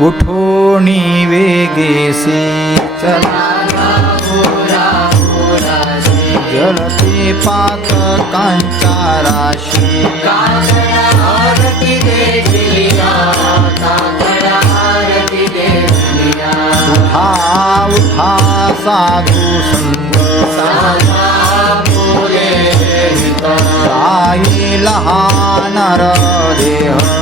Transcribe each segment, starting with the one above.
उठोनी वेगेसी जलते पातकांच्या राशी उठा उठा साधू संग आई लहान देह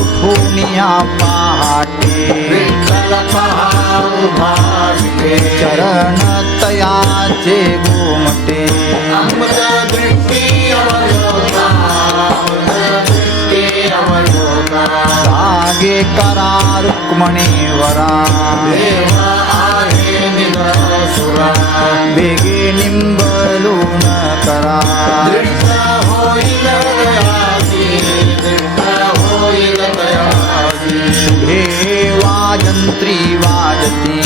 उठूनिया पहाटे चरण तयाचे गोमटे जागे करा रुक्मणीवरा बेगे निंबलून करा हे वाजंत्री वाजती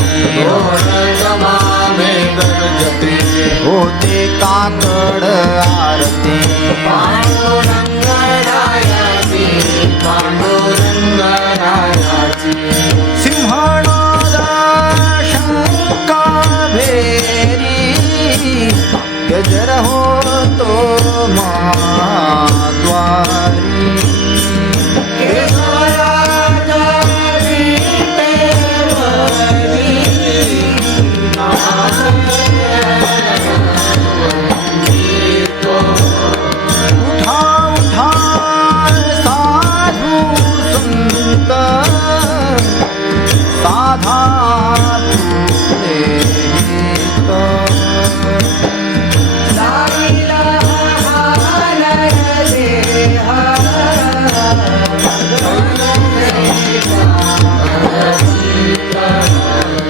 होते काकड आरती सिंहनाद शंका भेरी गजर होतो महाद्वारी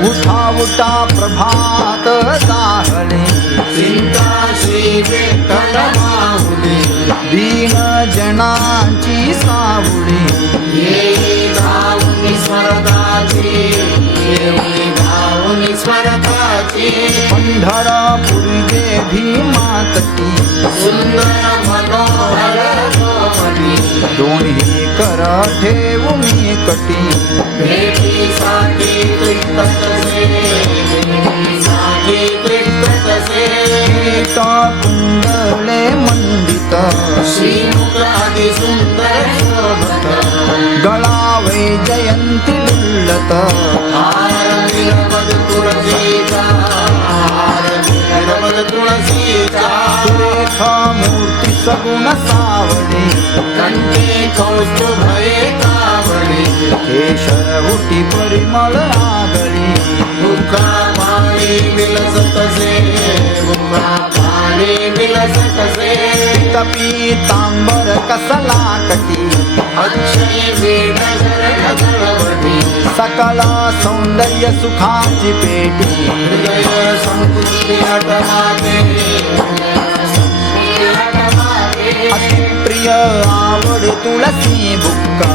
उठा प्रभात दाहले दीन जनांची सावळी पंढरपूरगे भीमातटी दोन्ही कर ठेवू मी कटी कुंडले मंडित गळावे जयंती दुल्लत सुरेखा मूर्ती सगुण सावली केशर उटी परिमळ आगळी पीतांबर कसला कटी सकल सौंदर्य सुखाची पेटी अतिप्रिय आवड तुळसी बुक्का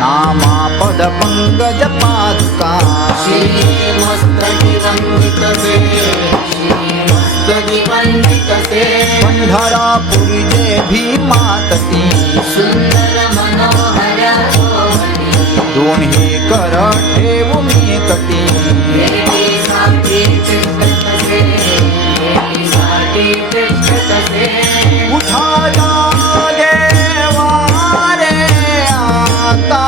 नामा पद पंकज पादुका पंढरपूर जे भीमातटी दोन्ही कर ठेवू मी कटी उठा जागे वारे आता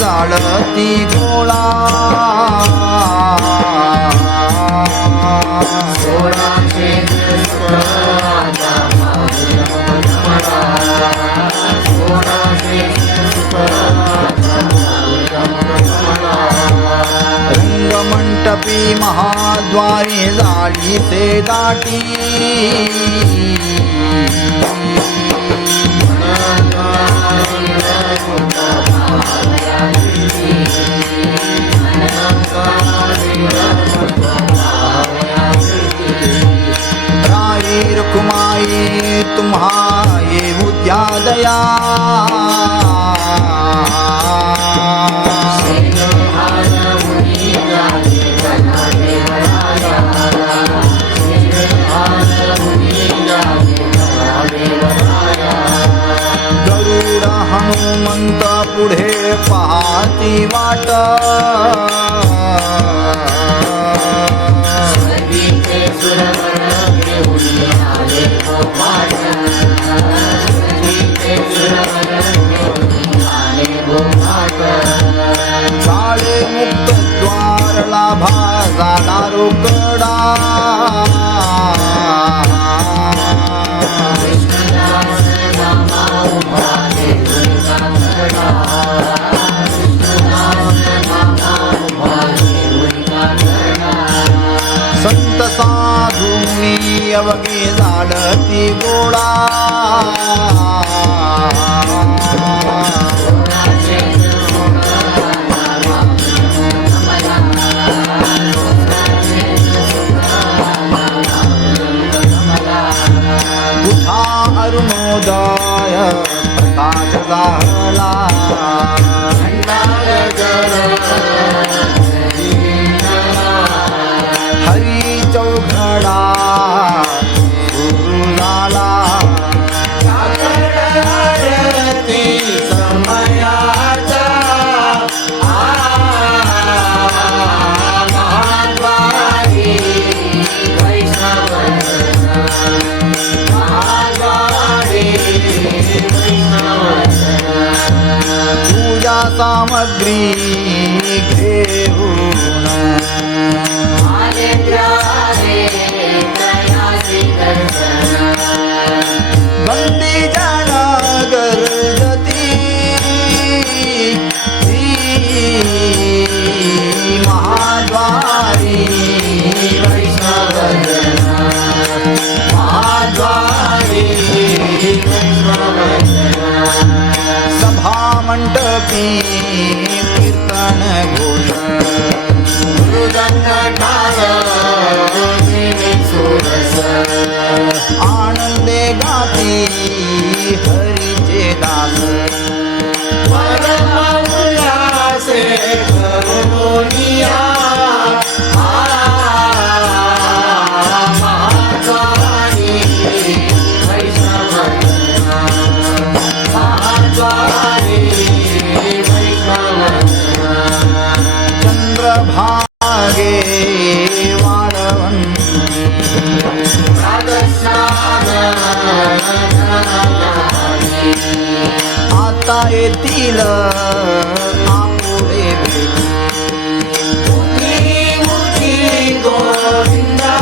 जाळती गोळा रंगमंटपी महाद्वारे जाळी से दाटी राई रुक्माई तुम्हा ये उद्यादया गरुड हनुमंत पुढे पाहती वाट काळे मुक्त द्वार लाभा झाला रोकडा संत साधूंनी अवघे जाळती गोळा उठा अरुणोदय प्रकाश झाला हरी चौघडा सुरू झाला समयाचा पूजा सामग्री घेऊन बंदी जन गर्जती महाद्वारी महाद्वारी सभा मंडपी कीर्तन घोषण आनंदे गाती हरीचे दास परमउल्लासे करुणिया चंद्रभागे आता येतील आपुले भेटी गोविंदा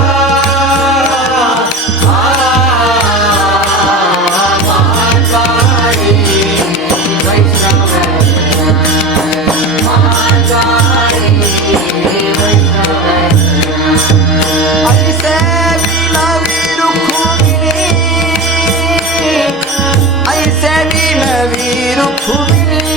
ऐसे विनवी रुक्मिणी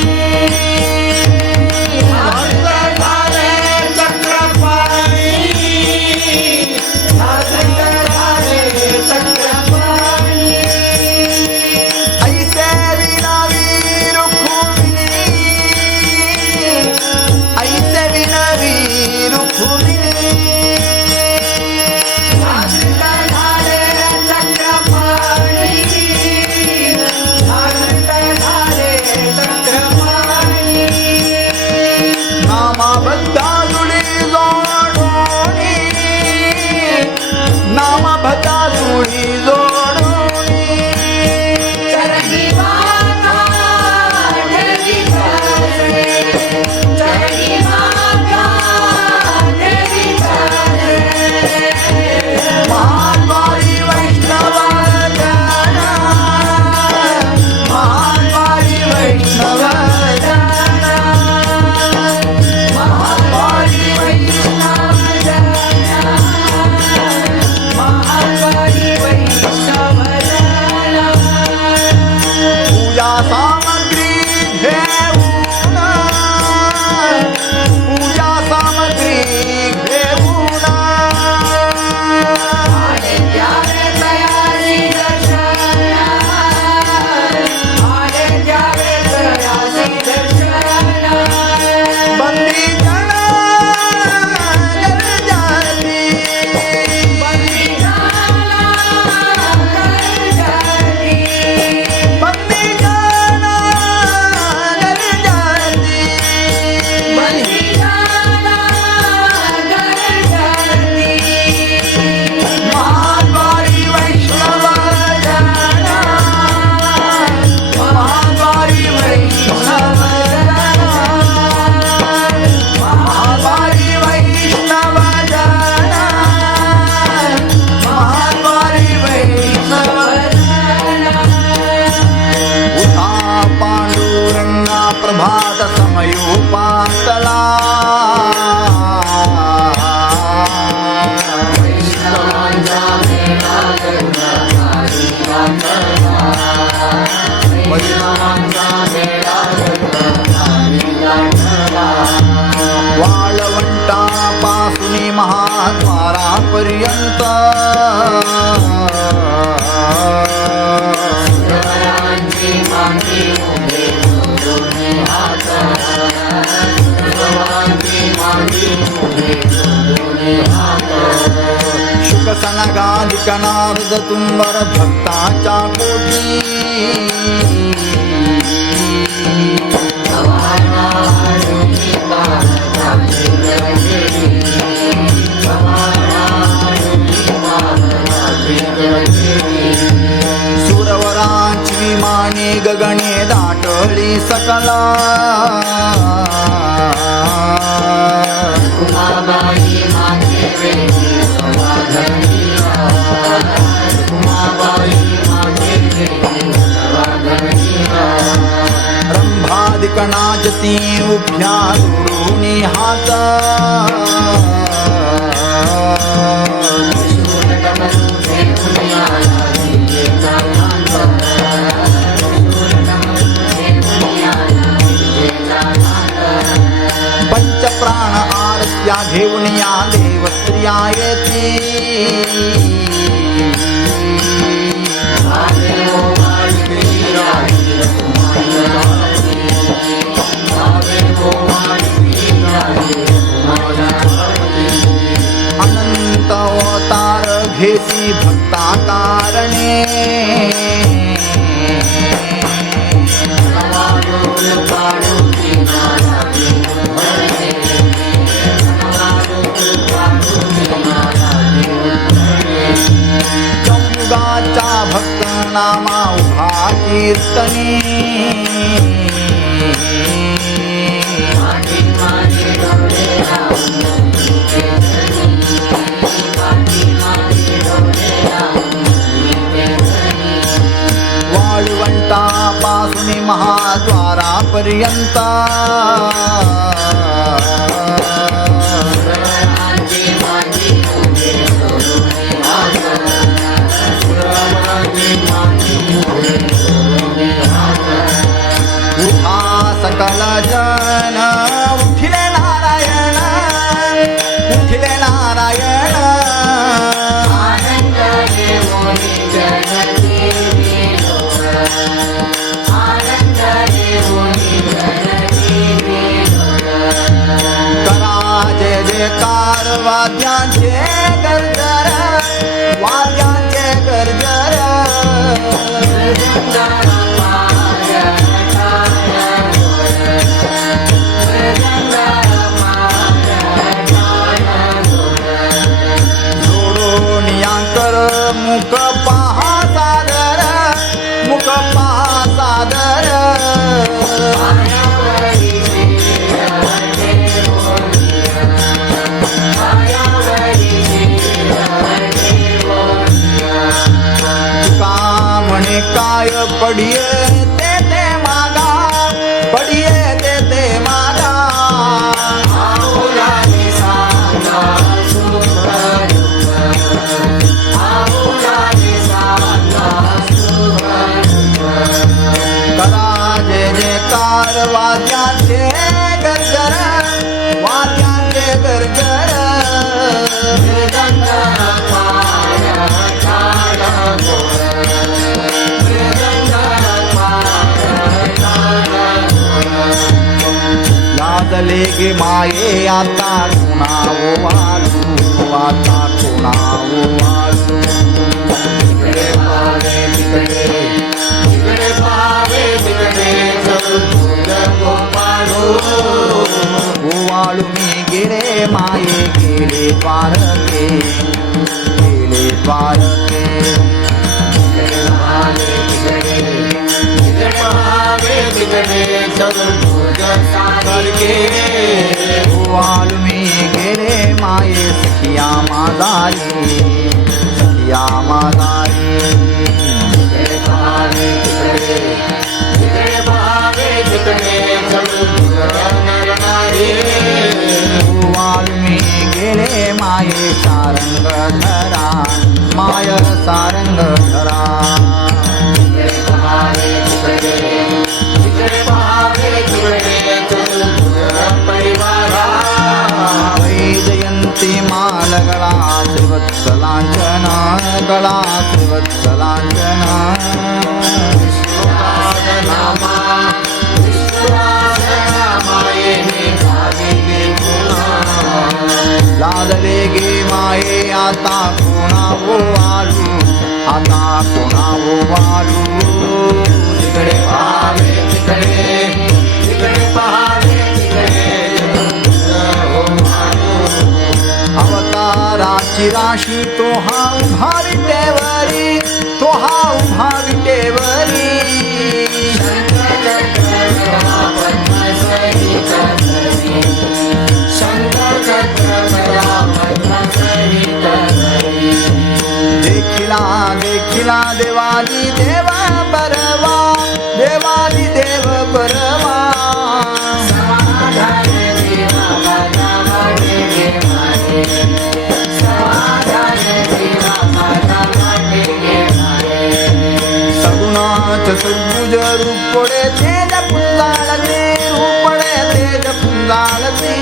पर्यंत सुरवरांची मांडी उभे जोडून हात सुरवरांची मांडी उभे जोडून हात शुकसनगाधिकनारद तुंबर भक्ताच्या कोटी सुरवरांची विमाने गगने दाटली सकला उमाबाई माते वेळी सवाधनिया उमाबाई माते वेळी सवाधनिया रंभादिकनाजती उभ्या दुरुनी हात पंचप्राण आरत्या घेऊन या देवस्त्रिया येती अनंत अवतार घेसी भक्ता कारणे चौगाच्या भक्त नामा उभा कीर्तनी वाळवंटापासून महाद्वारापर्यंत उठा सकल जन उठिले नारायण उठिले नारायण आनंद देवोनी जगती विलोक आनंद देवोनी जगती विलोक करा जय जयकार वाद्यांचे गरजर वाद्यांचे गरजर मुख पहा सादर मुख पहा सादर तुका म्हणे काय पडिये ते ते मागा पडिये ते ते मागा वाद्यांचे गरजर वाद्यांचे गरजर लादले गे माये आता कुणावो वालू आता कुणावो वालू तिकडे पावे तिकडे तिकडे पावे तिकडे गोवाळू मी गेले माये गेले पारके गेले पारके गोवाळू मी गेले माये सखिया मादारी सखिया मादारी वाल्मी गेले माये सारंग धरा माय सारंग धरा मोती माल गळा श्रीवत्सलांचना गळा श्रीवत्सलांचना विश्वासनामा विश्वासनामाये भाविनी पुन्हा लादले गे माये आता कोणा वाळू आता कोणा वाळू तिकडे पाहावे तिकडे तिकडे पाहावे तिकडे हो मानू अवताराची राशी तो हा उभा विटेवरी तो हा उभा विटेवरी देखिला देखिला देवाली देवा बरवा देवाली देव बरवा सगुणाच सुरभुज रूपडे तेज पुंजाळते रूपडे तेज पुंजाळते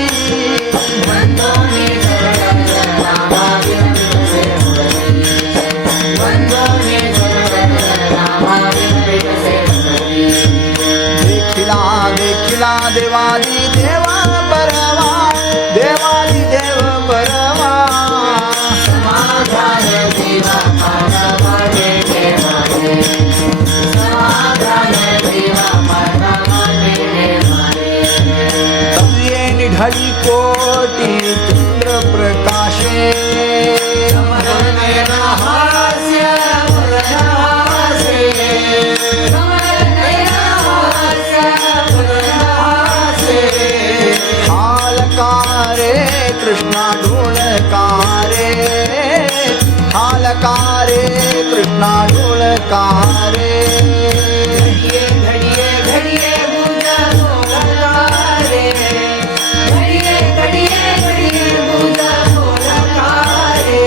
देखिला देखिला देवाली देवा बरवा देवाली देव बरवा तदिये निढळी कोटी चंद्र प्रकाशे हालकारे कृष्णा ढोलकारे हालकारे कृष्णा ढोलकारे घडिये घडिये बुजा बोलकारे घडिये घडिये घडिये बुजा बोलकारे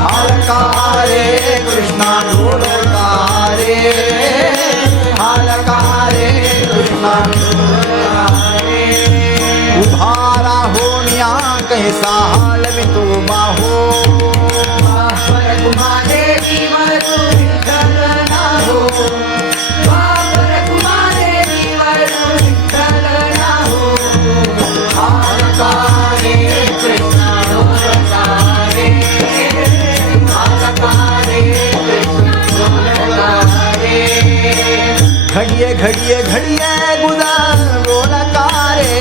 हालकारे कृष्णा ढोलकारे हालकारे कृष्णा ढोलकारे उभारा होनिया कैसा हाल मी तो बाहो तुम्हारे जीवरू विठ्ठल नाहो बाबर तुम्हारे जीवरू विठ्ठल नाहो हालकारे कृष्णा ढोलकारे हालकारे कृष्णा ढोलकारे घडिये घडिये घडिये गुदा बोलकारे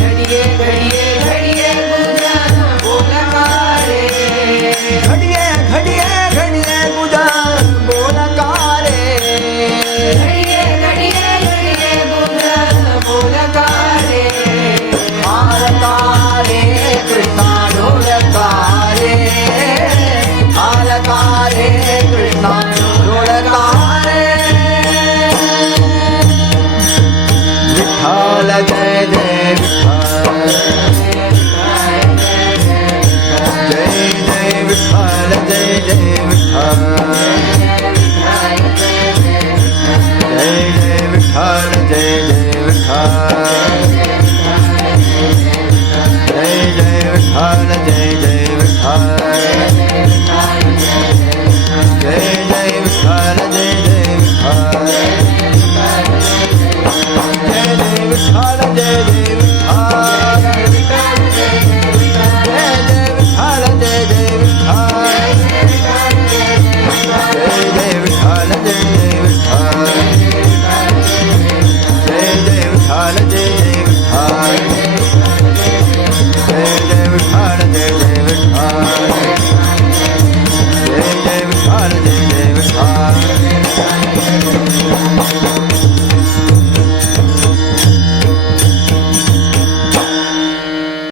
घडिये घडिये घडिये बुजा बोलकारे घडिये घडिये घडिये गुदा बोलकारे घडिये घडिये घडिये बुजा बोलकारे हालकारे कृष्णा ढोलकारे हालकारे कृष्णा ढोलकारे विठ्ठल जय जय विठ्ठल जय जय विठ्ठल जय जय विठ्ठल जय जय विठ्ठल जय जय विठ्ठल जय जय विठ्ठल जय जय विठ्ठल जय जय विठ्ठल जय जय विठ्ठल जय जय विठ्ठल जय जय विठ्ठल जय जय विठ्ठल जय जय विठ्ठल जय जय विठ्ठल जय जय विठ्ठल जय जय विठ्ठल जय जय विठ्ठल जय जय विठ्ठल जय जय विठ्ठल जय